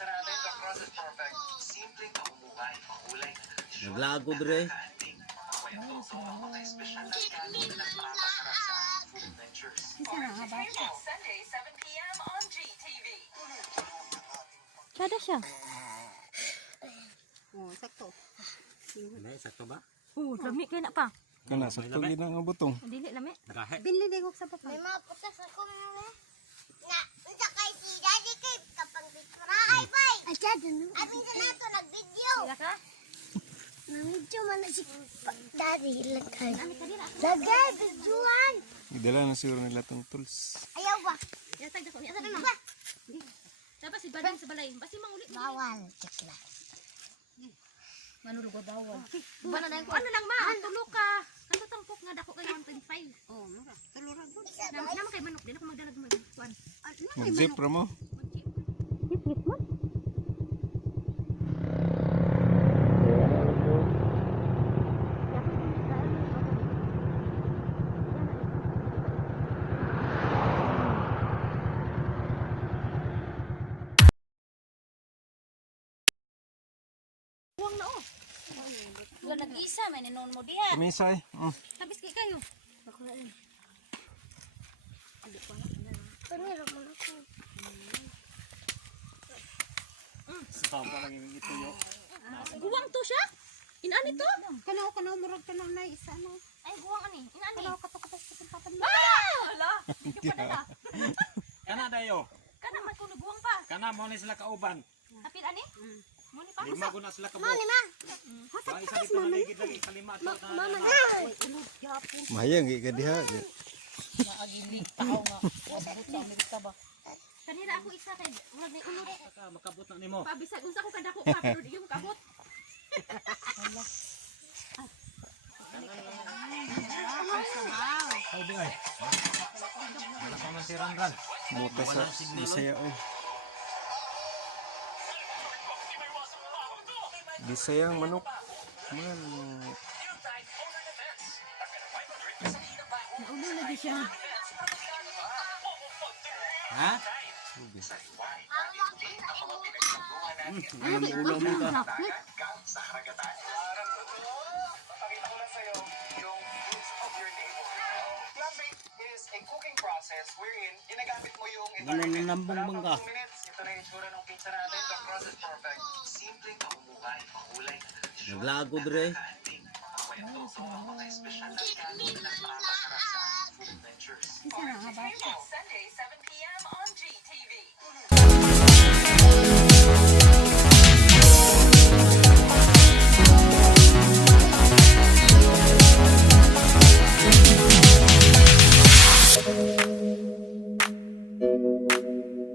pizza natin, the process perfect. Simpleng pamumuhay, mahulay na tradisyon. Naglago dre. Kwento sa mga espesyal na kanin na napakasarap sa food adventures. Sunday, 7 p.m. on GTV. Kada siya. Oh, sakto. Ano, sakto ba? Lami kayo na pa. Kana sakto gid nga butong. Dili, lami. Nakahe. Binli ko sa papa. May mga putas ako na unsa kay si daddy kay kapag picture ay bay. Aja dun. Abing sa nato nag-video. Sila ka? Nang-video man na si daddy lagay. Lagay videoan. Idala na siguro nila tong tools. Ayaw ba? Yatag dako. Yatag Ano na. ba? Dapat si Bading sa balay. Basi mangulit. Bawal. Tikla. Manulog ko bawal. Ano lang ma? Tulo ka. Ano tampok nga dako kayo 125. Oh, mura. Tulura ko. Naman kay manok din ako magdalag mo kuan. Mag-zip ra mo. Buwang na oh. Wala nag-isa may ninon mo diha. Kamisay. Tabis kay kayo. Paniro mo na ko. Sapa lang yung ito yo. Buwang to siya? Inani to? Kanaw murag ka na isa no. Ay buwang ani. Inani. Kanaw katok sa papa. Wala. Di ka pa na. Kana dayo. Kana man kuno buwang pa. Kana mo ni sila kauban. Apil ani? Mo ni pa. Lima ko na sila kabo. Mani ma. Ay isa dito naligid lagi sa lima. Mama na. Mahayang gid ka diha. Kanira ako isa kay wala na ulo. Saka makabot na nimo. Pabisag unsa ko kadako ka pero di yung kabot. Ay di ay. Wala pa man si Ranran. Buta sa Bisaya oy. Bisayang manok. Man. Naulo lagi siya. Ha? Alam ulo mo ka. Sa haragatan. Pakita ko lang sa'yo yung roots of your neighborhood. Plant-based is a cooking process wherein ginagamit mo yung Nananambong bangka. 2 minutes. Ito na yung itsura ng pizza natin. The process perfect. Simpleng pamumuhay, mahulay na tradisyon. Naglago dre. Kwento sa mga espesyal na kanin na napakasarap sa food adventures. Sunday, 7